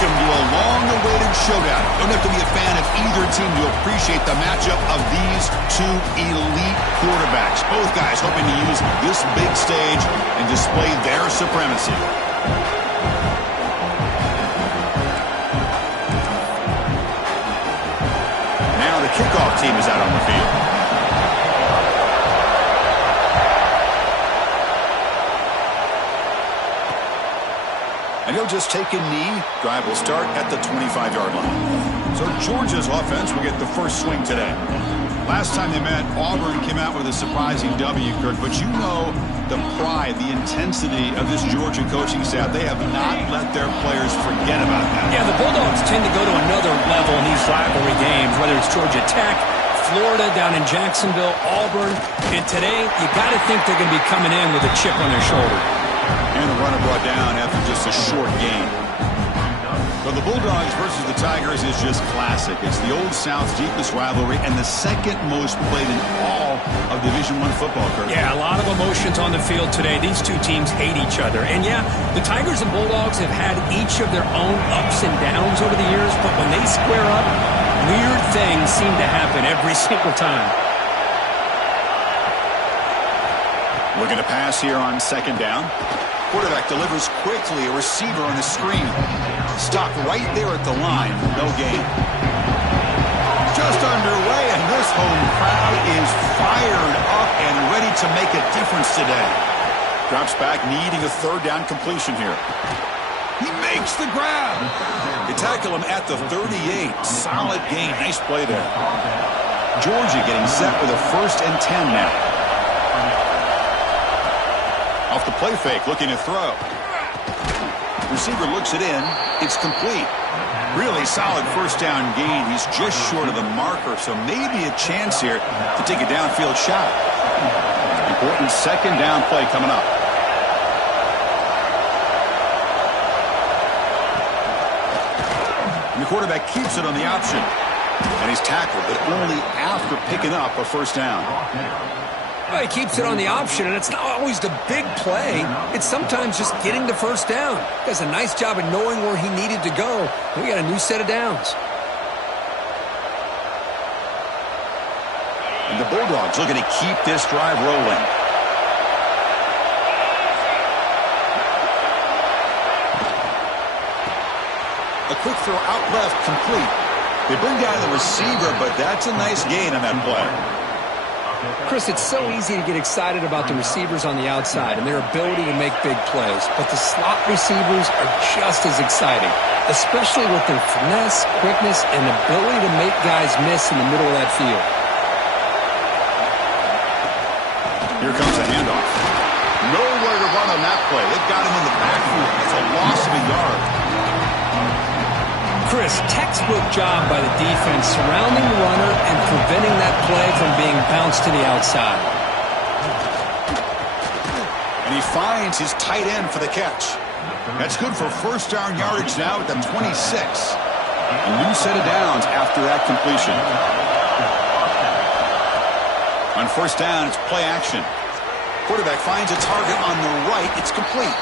Welcome to a long-awaited showdown. Don't have to be a fan of either team to appreciate the matchup of these two elite quarterbacks. Both guys hoping to use this big stage and display their supremacy. Now the kickoff team is out on the field. And he'll just take a knee. Drive will start at the 25-yard line. So Georgia's offense will get the first swing today. Last time they met, Auburn came out with a surprising W, Kirk. But you know the pride, the intensity of this Georgia coaching staff. They have not let their players forget about that. Yeah, the Bulldogs tend to go to another level in these rivalry games, whether it's Georgia Tech, Florida down in Jacksonville, Auburn. And today, you got to think they're going to be coming in with a chip on their shoulder. And the runner brought down after just a short gain. But the Bulldogs versus the Tigers is just classic. It's the Old South's deepest rivalry and the second most played in all of Division I football, Kirk. Yeah, a lot of emotions on the field today. These two teams hate each other. And yeah, the Tigers and Bulldogs have had each of their own ups and downs over the years, but when they square up, weird things seem to happen every single time. Looking to pass here on second down. Quarterback delivers quickly, a receiver on the screen. Stopped right there at the line. No gain. Just underway, and this home crowd is fired up and ready to make a difference today. Drops back, needing a third down completion here. He makes the grab. They tackle him at the 38. Solid gain. Nice play there. Georgia getting set with a 1st and 10 now. Off the play fake, looking to throw. Receiver looks it in. It's complete. Really solid first down gain. He's just short of the marker, so maybe a chance here to take a downfield shot. Important second down play coming up. And the quarterback keeps it on the option. And he's tackled, but only after picking up a first down. Well, he keeps it on the option, and it's not always the big play. It's sometimes just getting the first down. He does a nice job of knowing where he needed to go. We got a new set of downs. And the Bulldogs looking to keep this drive rolling. A quick throw out left, complete. They bring down the receiver, but that's a nice gain on that play. Chris, it's so easy to get excited about the receivers on the outside and their ability to make big plays, but the slot receivers are just as exciting, especially with their finesse, quickness, and ability to make guys miss in the middle of that field. Here comes a handoff. Nowhere to run on that play. They've got him in the backfield. It's a loss of a yard. Chris, textbook job by the defense surrounding the runner and preventing that play from being bounced to the outside. And he finds his tight end for the catch. That's good for first down yardage now at the 26. A new set of downs after that completion. On first down, it's play action. Quarterback finds a target on the right. It's complete.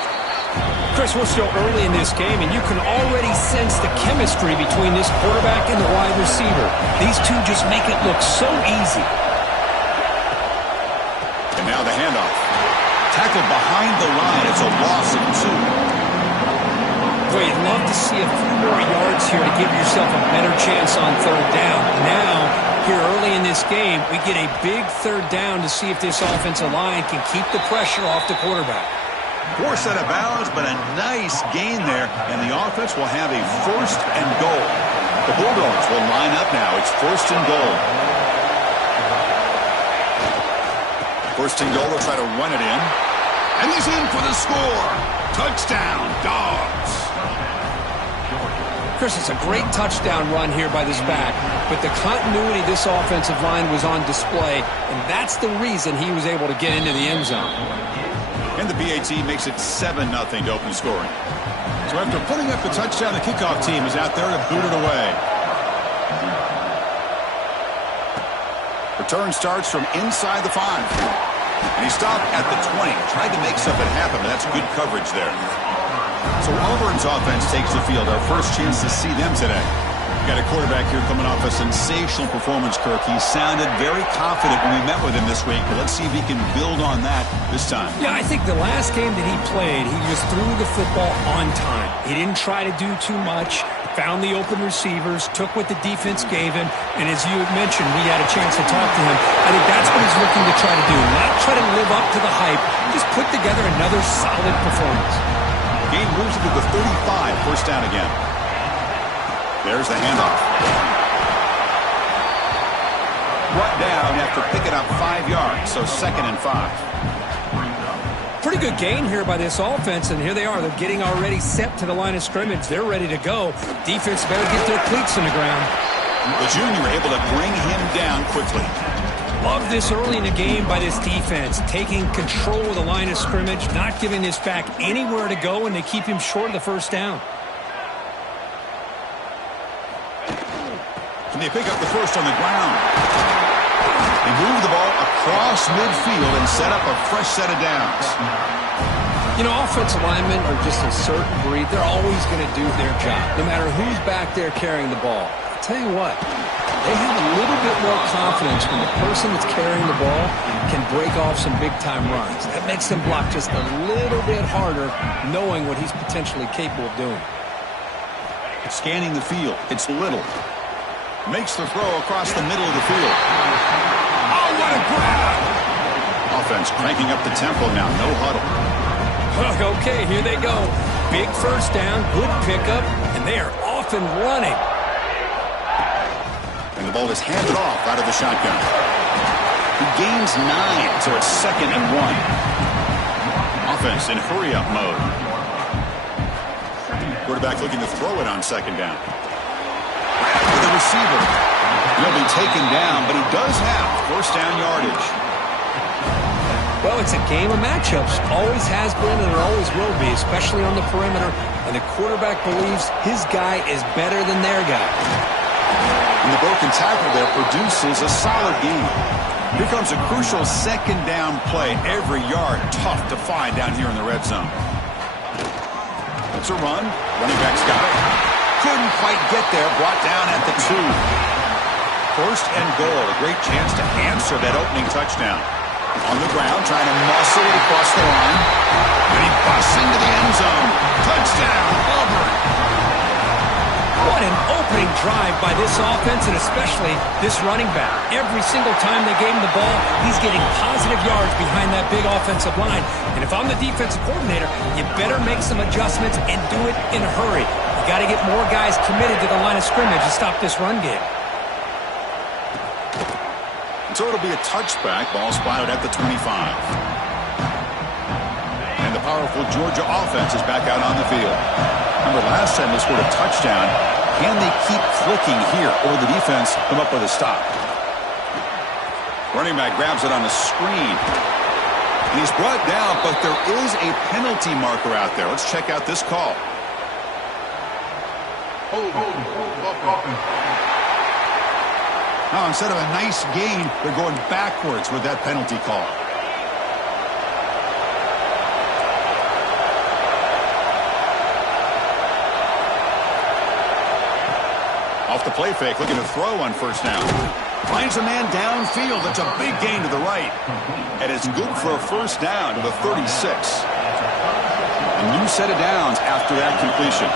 Chris, we're still early in this game, and you can already sense the chemistry between this quarterback and the wide receiver. These two just make it look so easy. And now the handoff. Tackled behind the line. It's a loss of 2. Boy, you'd love to see a few more yards here to give yourself a better chance on third down. Now, here early in this game, we get a big third down to see if this offensive line can keep the pressure off the quarterback. Poor set of balance, but a nice gain there, and the offense will have a 1st and goal. The Bulldogs will line up now. It's 1st and goal. 1st and goal, they'll try to run it in. And he's in for the score. Touchdown, Dogs. Chris, it's a great touchdown run here by this back, but the continuity of this offensive line was on display, and that's the reason he was able to get into the end zone. And the BAT makes it 7-0 to open scoring. So after putting up the touchdown, the kickoff team is out there to boot it away. Return starts from inside the 5. And he stopped at the 20. Tried to make something happen, but that's good coverage there. So Auburn's offense takes the field. Our first chance to see them today. Got a quarterback here coming off a sensational performance, Kirk. He sounded very confident when we met with him this week. But let's see if he can build on that this time. Yeah, I think the last game that he played, he just threw the football on time. He didn't try to do too much, found the open receivers, took what the defense gave him, and as you mentioned, we had a chance to talk to him. I think that's what he's looking to try to do, not try to live up to the hype, just put together another solid performance. Game moves it to the 35, first down again. There's the handoff. Brought down after picking up 5 yards, so 2nd and 5. Pretty good gain here by this offense, and here they are. They're getting already set to the line of scrimmage. They're ready to go. Defense better get their cleats in the ground. The junior able to bring him down quickly. Love this early in the game by this defense, taking control of the line of scrimmage, not giving this back anywhere to go, and they keep him short of the first down. And they pick up the first on the ground. They move the ball across midfield and set up a fresh set of downs. You know, offensive linemen are just a certain breed. They're always going to do their job, no matter who's back there carrying the ball. I'll tell you what, they have a little bit more confidence when the person that's carrying the ball can break off some big-time runs. That makes them block just a little bit harder, knowing what he's potentially capable of doing. Scanning the field, it's Little. Makes the throw across the middle of the field. Oh, what a grab! Offense cranking up the tempo now, no huddle. Okay, here they go. Big first down, good pickup, and they are off and running. And the ball is handed off out of the shotgun. He gains 9, so it's 2nd and 1. Offense in hurry-up mode. Quarterback looking to throw it on 2nd down. To the receiver. He'll be taken down, but he does have first down yardage. Well, it's a game of matchups. Always has been and it always will be, especially on the perimeter. And the quarterback believes his guy is better than their guy. And the broken tackle there produces a solid game. Here comes a crucial 2nd down play. Every yard tough to find down here in the red zone. It's a run. Running back's got it. Couldn't quite get there. Brought down at the 2. First and goal. A great chance to answer that opening touchdown. On the ground, trying to muscle it across the line. And he busts into the end zone. Touchdown, Auburn. What an opening drive by this offense, and especially this running back. Every single time they gave him the ball, he's getting positive yards behind that big offensive line. And if I'm the defensive coordinator, you better make some adjustments and do it in a hurry. You got to get more guys committed to the line of scrimmage to stop this run game. So it'll be a touchback. Ball spotted at the 25. And the powerful Georgia offense is back out on the field. Remember, last time they scored a touchdown. Can they keep clicking here, or the defense come up with a stop? Running back grabs it on the screen. And he's brought down, but there is a penalty marker out there. Let's check out this call. Now, instead of a nice gain, they're going backwards with that penalty call. Off the play fake, looking to throw on first down. Finds a man downfield. That's a big gain to the right. And it's good for a first down to the 36. A new set of downs after that completion.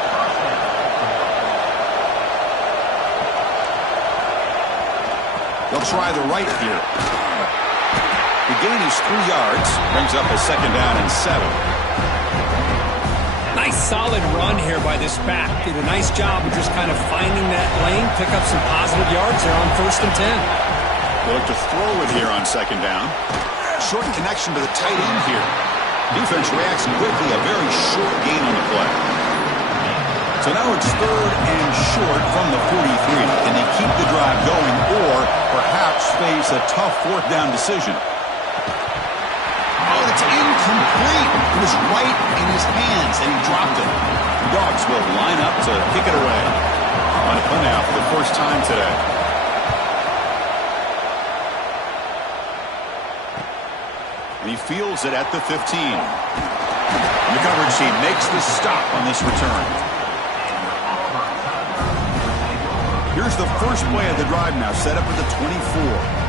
They'll try the right here. The gain is 3 yards. Brings up a 2nd down and 7. Nice solid run here by this back. Did a nice job of just kind of finding that lane, pick up some positive yards there on 1st and 10. They'll look to throw it here on 2nd down. Short connection to the tight end here. Defense reacts quickly. A very short gain on the play. So now it's 3rd and short from the 43. Can they keep the drive going or perhaps face a tough 4th down decision? Oh, it's incomplete. It was right in his hands and he dropped it. The Dogs will line up to kick it away. On a punt now for the first time today. And he fields it at the 15. The coverage team makes the stop on this return. Here's the first play of the drive now, set up at the 24.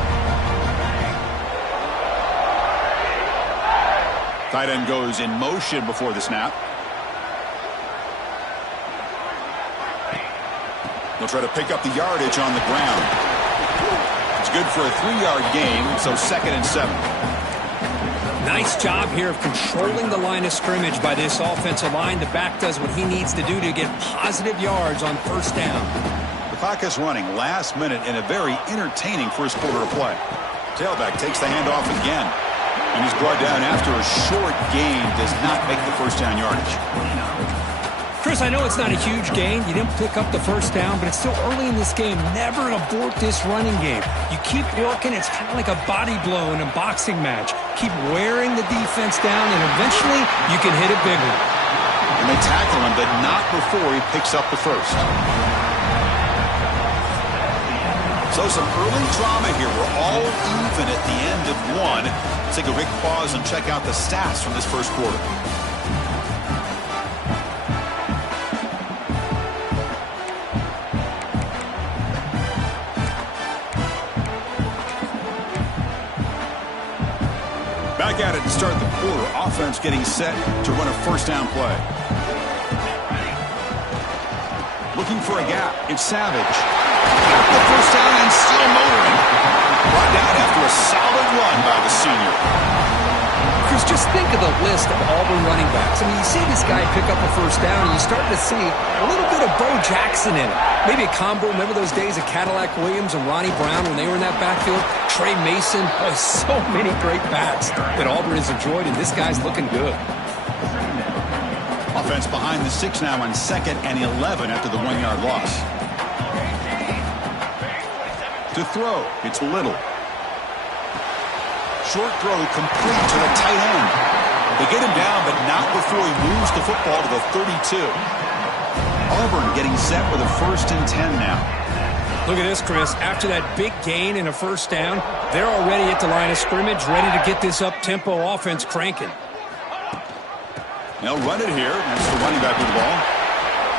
Tight end goes in motion before the snap. They'll try to pick up the yardage on the ground. It's good for a 3-yard gain, so 2nd and 7. Nice job here of controlling the line of scrimmage by this offensive line. The back does what he needs to do to get positive yards on first down. The clock is running last minute in a very entertaining first quarter of play. Tailback takes the handoff again. And he's brought down after a short gain. Does not make the first down yardage. Chris, I know it's not a huge gain. You didn't pick up the first down, but it's still early in this game. Never abort this running game. You keep working. It's kind of like a body blow in a boxing match. Keep wearing the defense down, and eventually you can hit a big one. And they tackle him, but not before he picks up the first. So some early drama here. We're all even at the end of one. Let's take a quick pause and check out the stats from this first quarter. Back at it to start the quarter. Offense getting set to run a first down play. Looking for a gap. It's Savage. Got the first down and still motoring. Brought down after a solid run by the senior. Chris, just think of the list of Auburn running backs. I mean, you see this guy pick up a first down, and you start to see a little bit of Bo Jackson in it. Maybe a combo. Remember those days of Cadillac Williams and Ronnie Brown when they were in that backfield? Trey Mason. Oh, so many great backs that Auburn has enjoyed, and this guy's looking good. Offense behind the 6 now on 2nd and 11 after the 1-yard loss. To throw, it's Little. Short throw complete to the tight end. They get him down, but not before he moves the football to the 32. Auburn getting set with a 1st and 10 now. Look at this, Chris. After that big gain and a first down, they're already at the line of scrimmage, ready to get this up-tempo offense cranking. They'll run it here. That's the running back with the ball.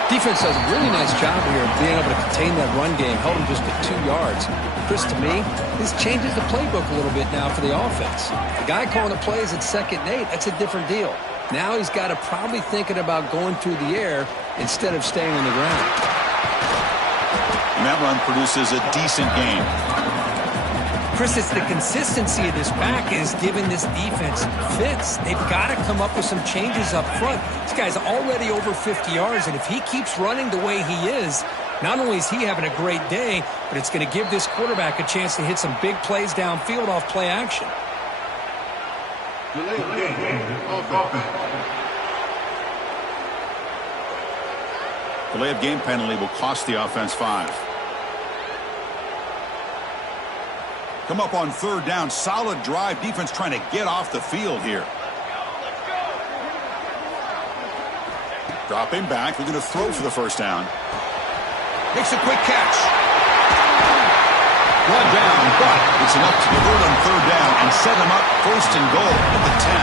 Defense does a really nice job here of being able to contain that run game, held him just at 2 yards. Chris, to me, this changes the playbook a little bit now for the offense. The guy calling the plays at 2nd and 8, that's a different deal. Now he's got to probably thinking about going through the air instead of staying on the ground. And that run produces a decent gain. Chris, it's the consistency of this back is giving this defense fits. They've got to come up with some changes up front. This guy's already over 50 yards, and if he keeps running the way he is, not only is he having a great day, but it's going to give this quarterback a chance to hit some big plays downfield off play action. Delay of game penalty will cost the offense 5. Come up on 3rd down. Solid drive. Defense trying to get off the field here. Dropping back. They're going to throw for the first down. Makes a quick catch. Run down, but it's enough to convert on 3rd down and set them up 1st and goal at the 10.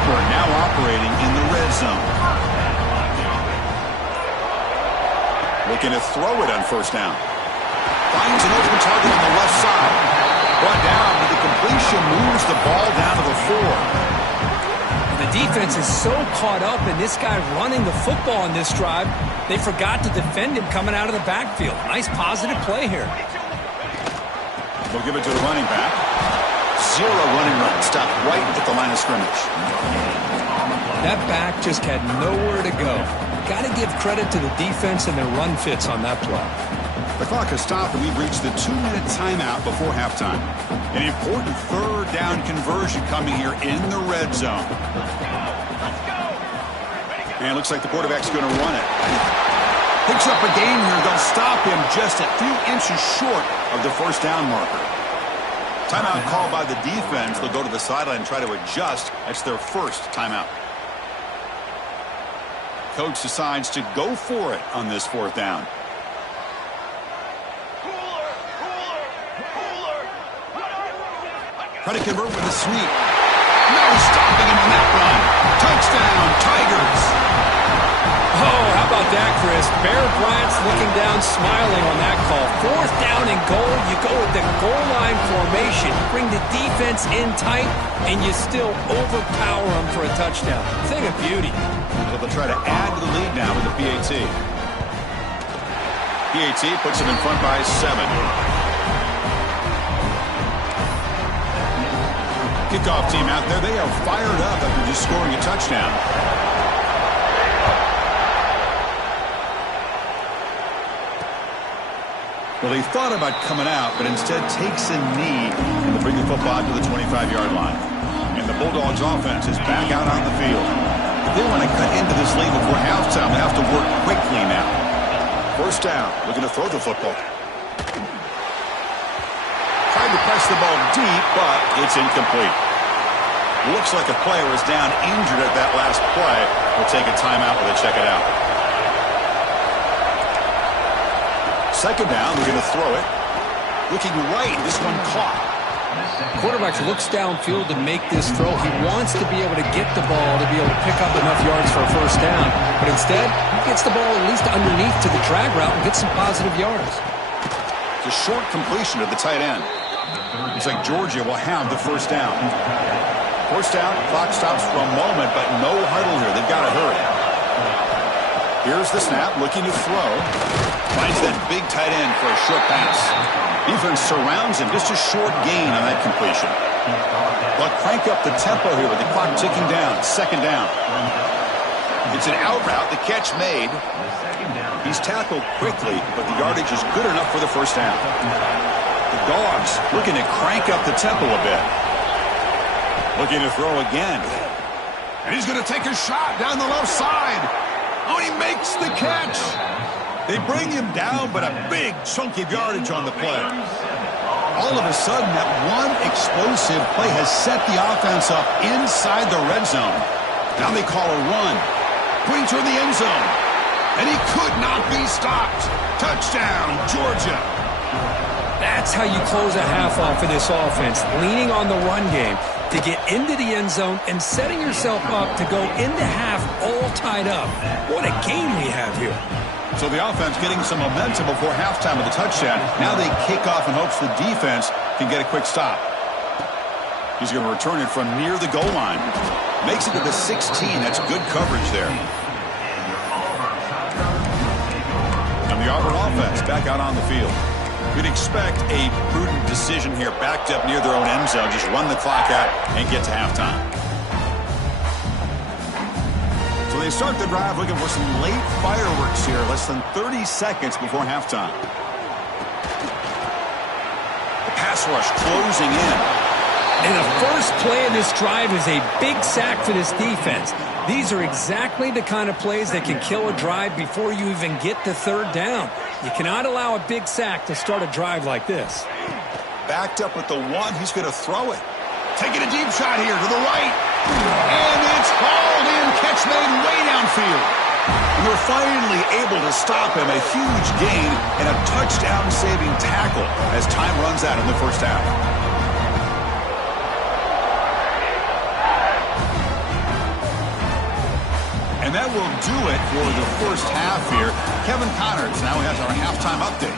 Auburn now operating in the red zone. Looking to throw it on 1st down. Finds an open target on the left side. Brought down, and the completion moves the ball down to the 4. The defense is so caught up in this guy running the football on this drive, they forgot to defend him coming out of the backfield. Nice positive play here. We'll give it to the running back. 0 running run. Stopped right at the line of scrimmage. That back just had nowhere to go. Got to give credit to the defense and their run fits on that play. The clock has stopped, and we've reached the 2-minute timeout before halftime. An important 3rd down conversion coming here in the red zone. And it looks like the quarterback's going to run it. Picks up a gain here. They'll stop him just a few inches short of the first down marker. Timeout called by the defense. They'll go to the sideline and try to adjust. That's their first timeout. Coach decides to go for it on this 4th down. Try to convert with a sweep. No stopping him on that run. Touchdown, Tigers. Oh, how about that, Chris? Bear Bryant's looking down, smiling on that call. 4th down and goal. You go with the goal line formation. Bring the defense in tight, and you still overpower them for a touchdown. Thing of beauty. So they'll try to add to the lead now with the PAT. PAT puts them in front by 7. Kickoff team out there. They are fired up after just scoring a touchdown. Well, he thought about coming out, but instead takes a knee to bring the football to the 25-yard line. And the Bulldogs offense is back out on the field. If they want to cut into this lead before halftime, they have to work quickly now. 1st down, looking to throw the football. Tried to press the ball deep, but it's incomplete. Looks like a player is down injured at that last play. We'll take a timeout while they check it out. 2nd down, they're going to throw it. Looking right, this one caught. Quarterback looks downfield to make this throw. He wants to be able to get the ball to be able to pick up enough yards for a 1st down. But instead, he gets the ball at least underneath to the drag route and gets some positive yards. It's a short completion to the tight end. Looks like Georgia will have the 1st down. 1st down, clock stops for a moment, but no huddle here. They've got to hurry. Here's the snap, looking to throw. Finds that big tight end for a short pass. Defense surrounds him, just a short gain on that completion. But crank up the tempo here with the clock ticking down. 2nd down. It's an out route, the catch made. He's tackled quickly, but the yardage is good enough for the 1st down. The Dogs looking to crank up the tempo a bit. Looking to throw again. And he's going to take a shot down the left side. Oh, he makes the catch. They bring him down, but a big chunk of yardage on the play. All of a sudden, that one explosive play has set the offense up inside the red zone. Now they call a run. Going toward the end zone. And he could not be stopped. Touchdown, Georgia. That's how you close a half off for this offense, leaning on the run game to get into the end zone and setting yourself up to go into half all tied up. What a game we have here. So the offense getting some momentum before halftime with a touchdown. Now they kick off in hopes the defense can get a quick stop. He's going to return it from near the goal line. Makes it to the 16. That's good coverage there. And the Auburn offense back out on the field. We'd expect a prudent decision here, backed up near their own end zone. Just run the clock out and get to halftime. So they start the drive looking for some late fireworks here, less than 30 seconds before halftime. The pass rush closing in. And the first play of this drive is a big sack for this defense. These are exactly the kind of plays that can kill a drive before you even get to 3rd down. You cannot allow a big sack to start a drive like this. Backed up with the 1, he's going to throw it. Taking a deep shot here to the right. And it's hauled in, catch made way downfield. And they're finally able to stop him. A huge gain and a touchdown-saving tackle as time runs out in the 1st half. And that will do it for the 1st half here. Kevin Connors now has our halftime update.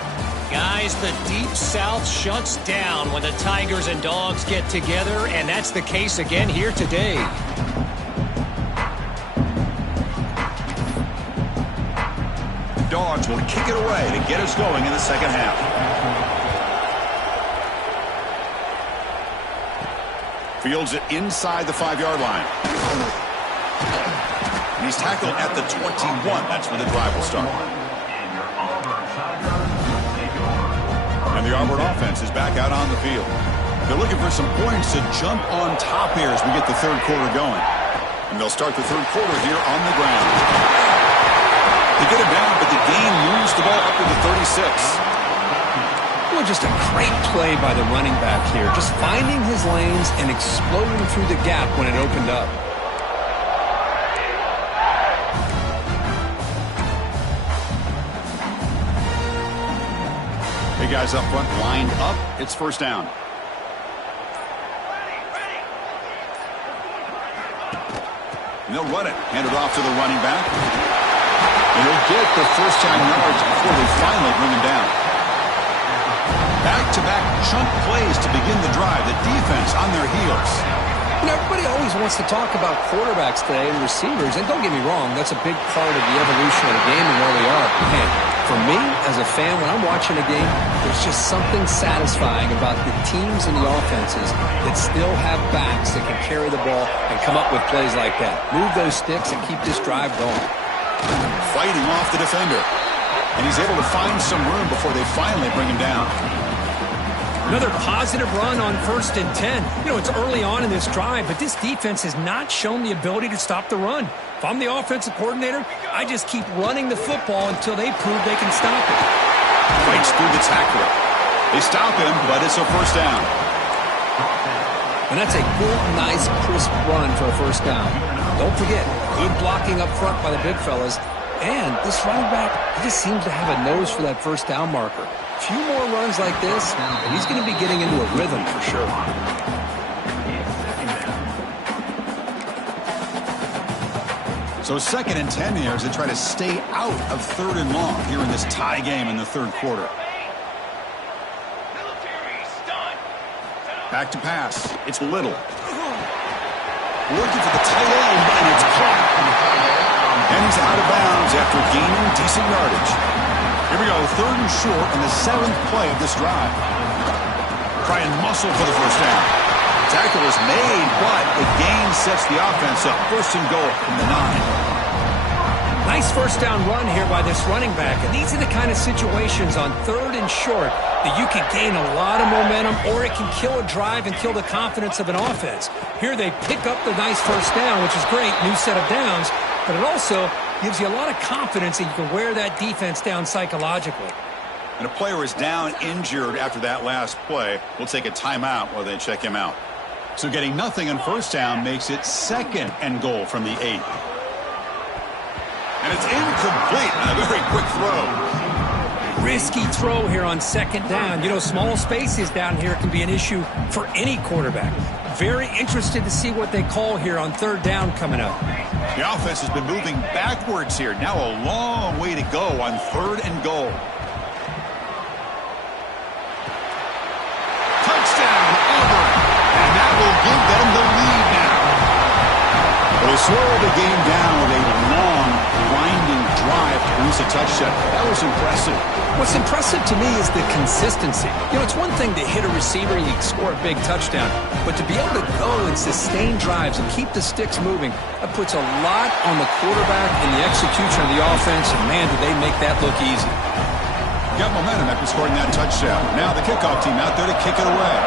Guys, the Deep South shuts down when the Tigers and Dogs get together, and that's the case again here today. Dogs will kick it away to get us going in the 2nd half. Fields it inside the 5-yard line. And he's tackled at the 21. That's where the drive will start. And the Auburn offense is back out on the field. They're looking for some points to jump on top here as we get the 3rd quarter going. And they'll start the 3rd quarter here on the ground. They get it down, but the gain moves the ball up to the 36. Well, just a great play by the running back here. Just finding his lanes and exploding through the gap when it opened up. Hey, guys up front lined up. It's 1st down. And they'll run it. Hand it off to the running back. And he'll get the first down yards before they finally bring him down. Back-to-back chunk plays to begin the drive. The defense on their heels. You know, everybody always wants to talk about quarterbacks today and receivers, and don't get me wrong, that's a big part of the evolution of the game and where we are. But man, for me, as a fan, when I'm watching a game, there's just something satisfying about the teams and the offenses that still have backs that can carry the ball and come up with plays like that. Move those sticks and keep this drive going. Fighting off the defender. And he's able to find some room before they finally bring him down. Another positive run on 1st and 10. You know, it's early on in this drive, but this defense has not shown the ability to stop the run. If I'm the offensive coordinator, I just keep running the football until they prove they can stop it. Fights through the tackler. They stop him, but it's a first down. And that's a good, nice, crisp run for a first down. Don't forget, good blocking up front by the big fellas. And this running back, he just seems to have a nose for that first down marker. A few more runs like this, and he's going to be getting into a rhythm for sure. So 2nd and 10 here as they try to stay out of 3rd and long here in this tie game in the 3rd quarter. Back to pass. It's Little. Working for the tight end, and it's caught. And he's out of bounds after gaining decent yardage. Here we go, 3rd and short on the 7th play of this drive. Try and muscle for the first down. Tackle is made, but the gain sets the offense up. 1st and goal from the 9. Nice first down run here by this running back. And these are the kind of situations on 3rd and short that you can gain a lot of momentum, or it can kill a drive and kill the confidence of an offense. Here they pick up the nice first down, which is great, new set of downs, but it also gives you a lot of confidence that you can wear that defense down psychologically. And a player is down injured after that last play. We'll take a timeout while they check him out. So getting nothing on first down makes it 2nd and goal from the 8. And it's incomplete on a very quick throw. Risky throw here on 2nd down. You know, small spaces down here can be an issue for any quarterback. Very interested to see what they call here on 3rd down coming up. The offense has been moving backwards here. Now a long way to go on 3rd and goal. Touchdown, Auburn. And that will give them the lead now. Well, they slowed the game down with a long, grinding drive to produce a touchdown. That was impressive. What's impressive to me is the consistency. You know, it's one thing to hit a receiver and you can score a big touchdown, but to be able to go and sustain drives and keep the sticks moving, that puts a lot on the quarterback and the execution of the offense, and man, do they make that look easy. Got momentum after scoring that touchdown. Now the kickoff team out there to kick it away.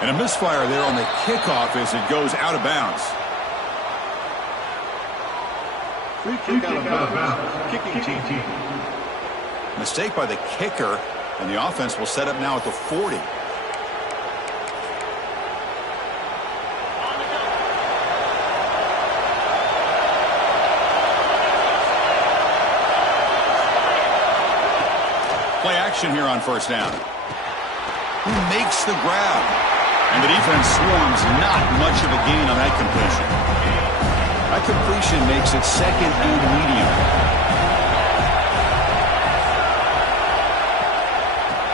And a misfire there on the kickoff as it goes out of bounds. Free kick out of bounds. Kicking team. Mistake by the kicker, and the offense will set up now at the 40. Play action here on first down. Who makes the grab? And the defense swarms, not much of a gain on that completion. That completion makes it 2nd and medium.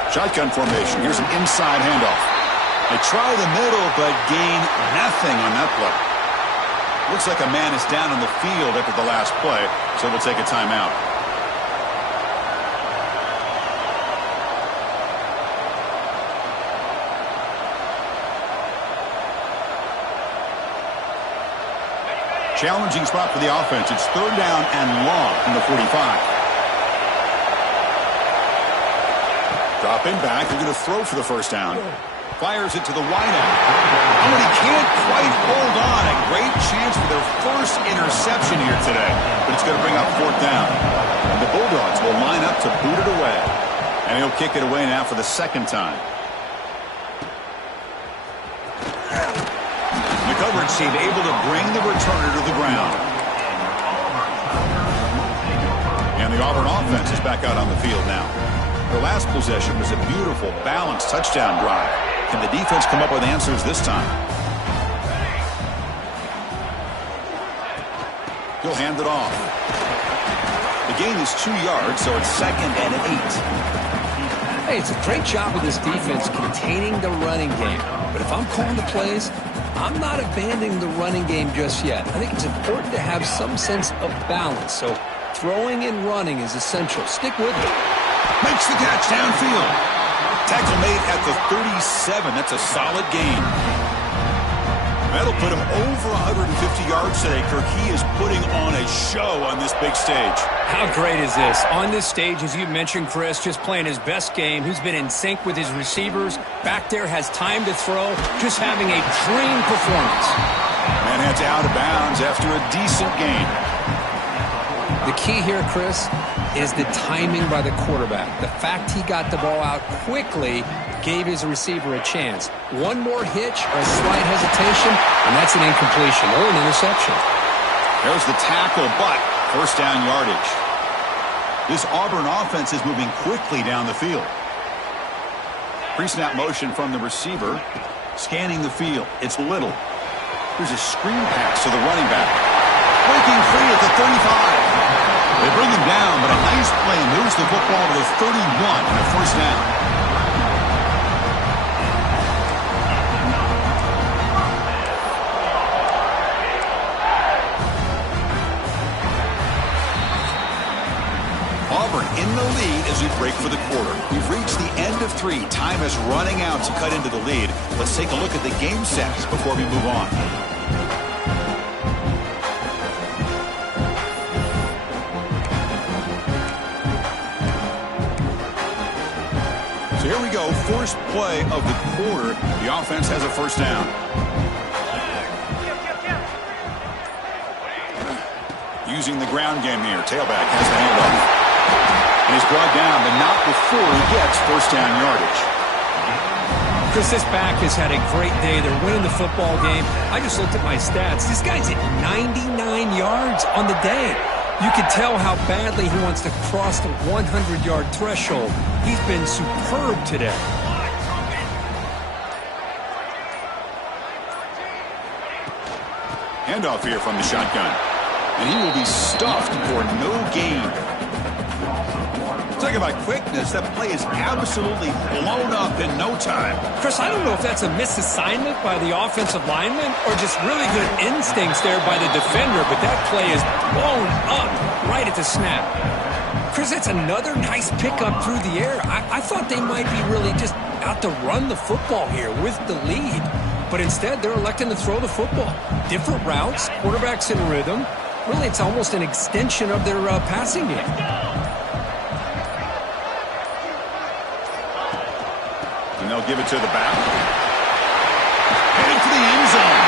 Shotgun formation. Here's an inside handoff. They try the middle, but gain nothing on that play. Looks like a man is down on the field after the last play, so we'll take a timeout. Challenging spot for the offense. It's 3rd down and long from the 45. Dropping back. They're going to throw for the first down. Fires it to the wideout. Oh, and he can't quite hold on. A great chance for their first interception here today. But it's going to bring up 4th down. And the Bulldogs will line up to boot it away. And he'll kick it away now for the 2nd time. Coverage team able to bring the returner to the ground. And the Auburn offense is back out on the field now. Their last possession was a beautiful, balanced touchdown drive. Can the defense come up with answers this time? He'll hand it off. The gain is 2 yards, so it's 2nd and 8. Hey, it's a great job of this defense containing the running game. But if I'm calling the plays, I'm not abandoning the running game just yet. I think it's important to have some sense of balance. So throwing and running is essential. Stick with it. Makes the catch downfield. Tackle made at the 37. That's a solid gain. That'll put him over 150 yards today, Kirk. He is putting on a show on this big stage. How great is this? On this stage, as you mentioned, Chris, just playing his best game. He's been in sync with his receivers. Back there, has time to throw. Just having a dream performance. Man heads out of bounds after a decent gain. The key here, Chris, is the timing by the quarterback. The fact he got the ball out quickly gave his receiver a chance. One more hitch or a slight hesitation, and that's an incompletion or an interception. There's the tackle, but first down yardage. This Auburn offense is moving quickly down the field. Pre-snap motion from the receiver. Scanning the field. It's Little. Here's a screen pass to the running back. Breaking free at the 35. They bring him down, but a nice play moves the football to the 31 and a first down. Auburn in the lead as we break for the quarter. We've reached the end of 3. Time is running out to cut into the lead. Let's take a look at the game sets before we move on. So here we go. First play of the quarter. The offense has a first down. Using the ground game here. Tailback has the handoff. And he's brought down, but not before he gets first down yardage. Chris, this back has had a great day. They're winning the football game. I just looked at my stats. This guy's at 99 yards on the day. You can tell how badly he wants to cross the 100-yard threshold. He's been superb today. Handoff here from the shotgun. And he will be stuffed for no gain. Talking about quickness, that play is absolutely blown up in no time. Chris, I don't know if that's a misassignment by the offensive lineman or just really good instincts there by the defender, but that play is blown up right at the snap. Chris, that's another nice pickup through the air. I thought they might be really just out to run the football here with the lead, but instead they're electing to throw the football. Different routes, quarterbacks in rhythm. Really, it's almost an extension of their passing game. And they'll give it to the back. Headed for the end zone.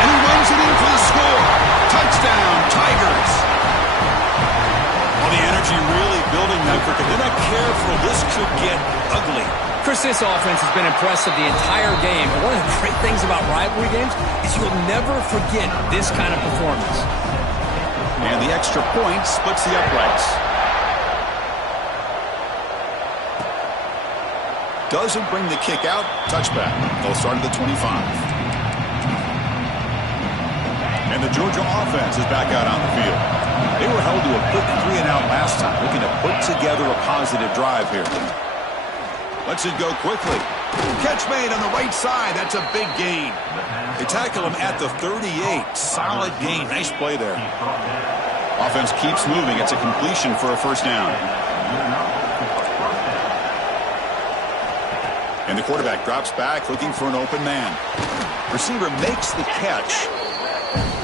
And he runs it in for the score. Touchdown, Tigers. Well, the energy really building now, Kirk. If they're not careful, this could get ugly. Chris, this offense has been impressive the entire game. And one of the great things about rivalry games is you'll never forget this kind of performance. And the extra point splits the uprights. Doesn't bring the kick out. Touchback. They'll start at the 25. And the Georgia offense is back out on the field. They were held to a quick 3-and-out last time, looking to put together a positive drive here. Lets it go quickly. Catch made on the right side. That's a big gain. They tackle him at the 38. Solid gain. Nice play there. Offense keeps moving. It's a completion for a first down. And the quarterback drops back looking for an open man. Receiver makes the catch.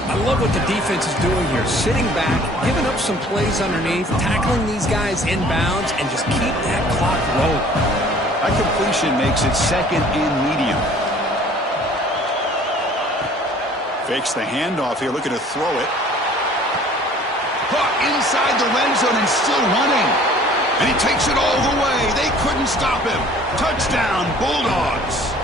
I love what the defense is doing here. Sitting back, giving up some plays underneath, tackling these guys inbounds, and just keep that clock rolling. That completion makes it second and medium. Fakes the handoff here, looking to throw it. Caught inside the red zone and still running. And he takes it all the way. They couldn't stop him. Touchdown, Bulldogs.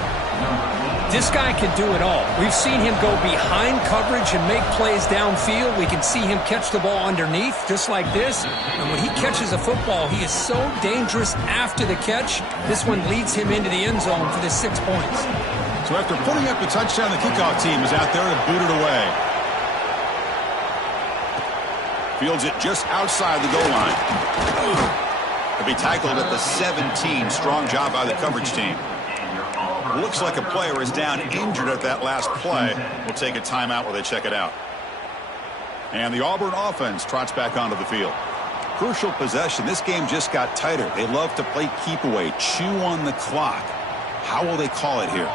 This guy can do it all. We've seen him go behind coverage and make plays downfield. We can see him catch the ball underneath, just like this. And when he catches a football, he is so dangerous after the catch. This one leads him into the end zone for the 6 points. So after putting up the touchdown, the kickoff team is out there to boot it away. Fields it just outside the goal line. He'll be tackled at the 17. Strong job by the coverage team. Looks like a player is down injured at that last play. We'll take a timeout while they check it out. And the Auburn offense trots back onto the field. Crucial possession. This game just got tighter. They love to play keep away, chew on the clock. How will they call it here?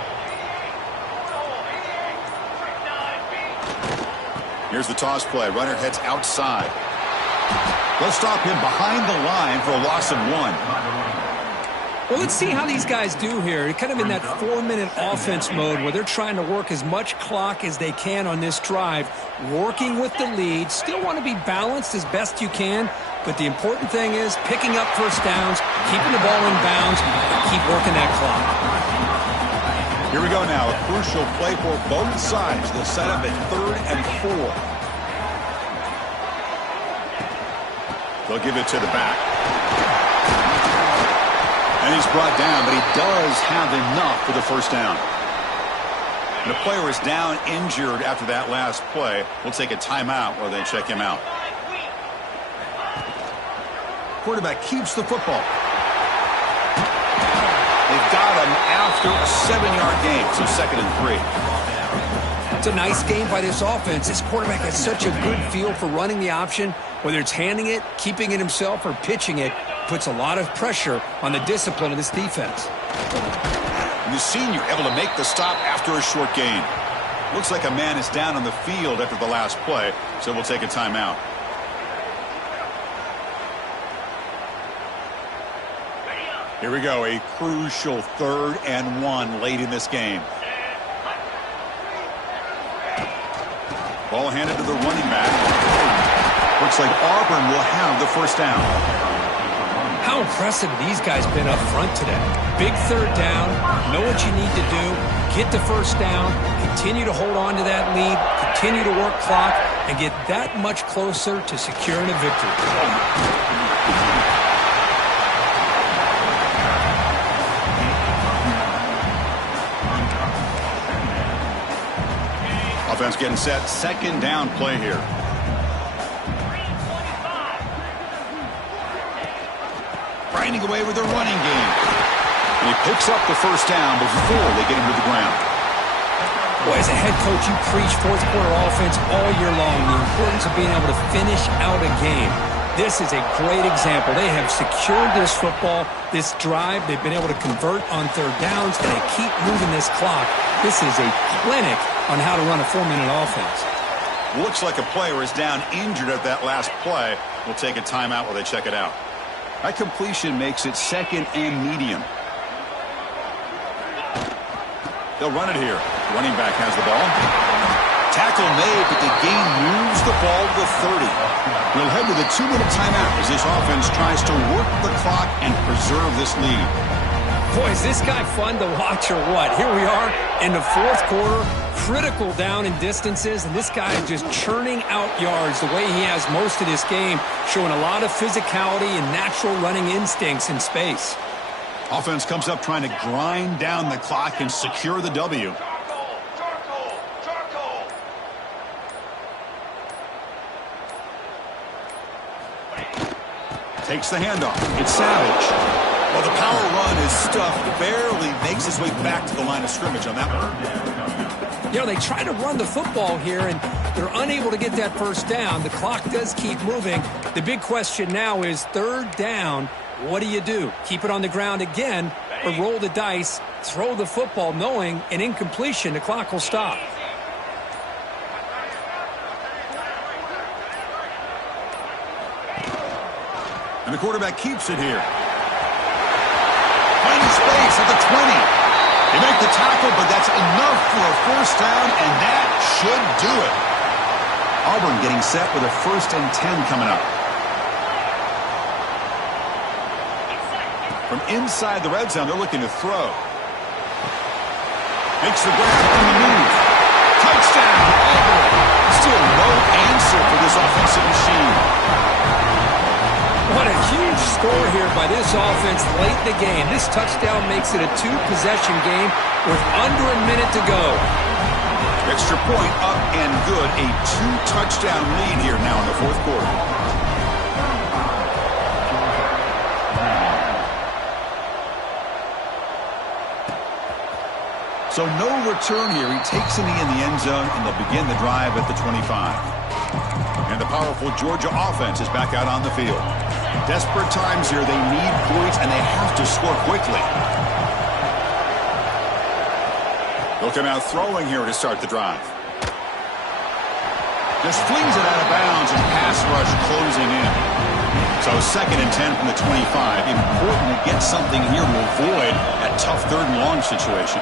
Here's the toss play. Runner heads outside. They'll stop him behind the line for a loss of 1. Well, let's see how these guys do here. They're kind of in that 4-minute offense mode where they're trying to work as much clock as they can on this drive, working with the lead. Still want to be balanced as best you can, but the important thing is picking up first downs, keeping the ball in bounds, and keep working that clock. Here we go now. A crucial play for both sides. They'll set up at 3rd and 4. They'll give it to the back. And he's brought down, but he does have enough for the first down. And the player is down injured after that last play. We'll take a timeout while they check him out. Quarterback keeps the football. They've got him after a 7-yard gain, so 2nd and 3. It's a nice game by this offense. This quarterback has such a good feel for running the option, whether it's handing it, keeping it himself, or pitching it. Puts a lot of pressure on the discipline of this defense. And the senior able to make the stop after a short gain. Looks like a man is down on the field after the last play, so we'll take a timeout. Here we go, a crucial 3rd and 1 late in this game. Ball handed to the running back. Looks like Auburn will have the first down. How impressive these guys been up front today. Big 3rd down, know what you need to do, get the first down, continue to hold on to that lead, continue to work clock, and get that much closer to securing a victory. Offense getting set, 2nd down play here. Grinding away with a running game. And he picks up the first down before they get him to the ground. Boy, as a head coach, you preach fourth-quarter offense all year long. The importance of being able to finish out a game. This is a great example. They have secured this football, this drive. They've been able to convert on 3rd downs, and they keep moving this clock. This is a clinic on how to run a 4-minute offense. Looks like a player is down injured at that last play. We'll take a timeout while they check it out. That completion makes it 2nd and medium. They'll run it here. Running back has the ball. Tackle made, but the gain moves the ball to the 30. We'll head to the 2-minute timeout as this offense tries to work the clock and preserve this lead. Boy, is this guy fun to watch or what? Here we are in the 4th quarter, critical down in distances, and this guy is just churning out yards the way he has most of this game, showing a lot of physicality and natural running instincts in space. Offense comes up trying to grind down the clock and secure the W. Takes the handoff. It's Savage. Well, the power run is stuffed. Barely makes his way back to the line of scrimmage on that one. You know, they try to run the football here, and they're unable to get that first down. The clock does keep moving. The big question now is 3rd down. What do you do? Keep it on the ground again, or roll the dice, throw the football, knowing an incompletion, the clock will stop. And the quarterback keeps it here. Finding space at the 20. They make the tackle, but that's enough for a first down, and that should do it. Auburn getting set with a 1st and 10 coming up. From inside the red zone, they're looking to throw. Makes the grab on the move. Touchdown, Auburn. Still no answer for this offensive machine. What a huge score here by this offense late in the game. This touchdown makes it a 2-possession game with under a minute to go. Extra point up and good. A 2-touchdown lead here now in the fourth quarter. So no return here. He takes a knee in the end zone, and they'll begin the drive at the 25. And the powerful Georgia offense is back out on the field. Desperate times here. They need points, and they have to score quickly. They'll come out throwing here to start the drive. Just flings it out of bounds, and pass rush closing in. So 2nd and 10 from the 25. Important to get something here to avoid that tough 3rd and long situation.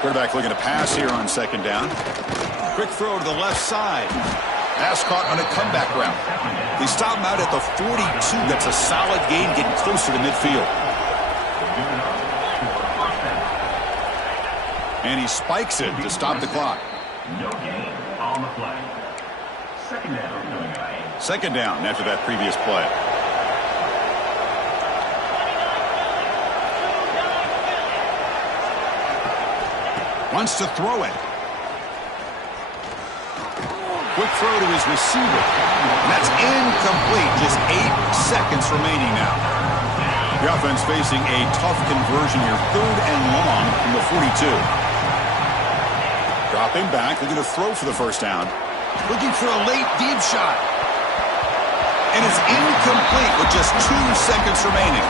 Quarterback looking to pass here on 2nd down. Quick throw to the left side. Pass caught on a comeback route. They stop him out at the 42. That's a solid gain, getting closer to midfield. And he spikes it to stop the clock. No gain on the play. 2nd down. 2nd down after that previous play. Wants to throw it. Quick throw to his receiver. And that's incomplete. Just 8 seconds remaining now. The offense facing a tough conversion here. 3rd and long from the 42. Dropping back. Looking to throw for the 1st down. Looking for a late deep shot. And it's incomplete with just 2 seconds remaining.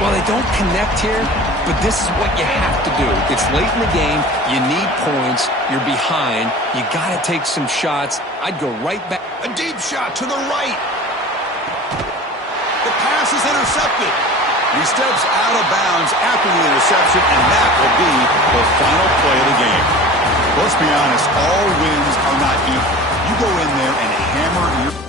Well, they don't connect here, but this is what you have to do. It's late in the game. You need points. You're behind. You got to take some shots. I'd go right back. A deep shot to the right. The pass is intercepted. He steps out of bounds after the interception, and that will be the final play of the game. Let's be honest, all wins are not equal. You go in there and hammer your